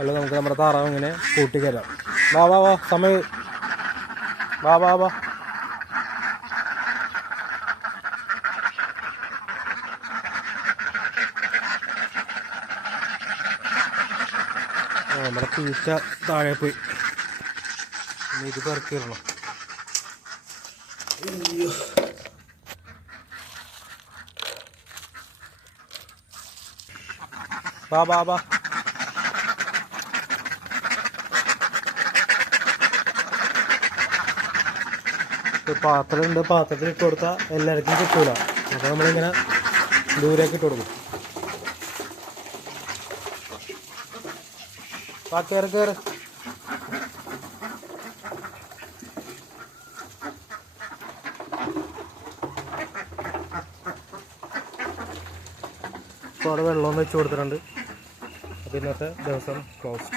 അല്ല നമുക്ക് നമ്മുടെ താറാവ് ഇങ്ങനെ കൂട്ടിക്കരാം. വാ വാ വാ, സമയം വാ വാ വാ. നമ്മുടെ തീറ്റ താഴെ പോയി. ഇത് പെറക്കിടണം. അയ്യോ, വാ വാ വാ. പാത്രമുണ്ട്, പാത്രത്തിൽ ഇട്ട് കൊടുത്താൽ എല്ലാവർക്കും കിട്ടൂല. അപ്പോൾ നമ്മളിങ്ങനെ ദൂരേക്ക് ഇട്ട് കൊടുക്കും. വാ, കയറി കയറി. ഇപ്പോൾ അവിടെ വെള്ളം വെച്ച് കൊടുത്തിട്ടുണ്ട്. അപ്പോൾ ഇന്നത്തെ ദിവസം ക്ലോസ്.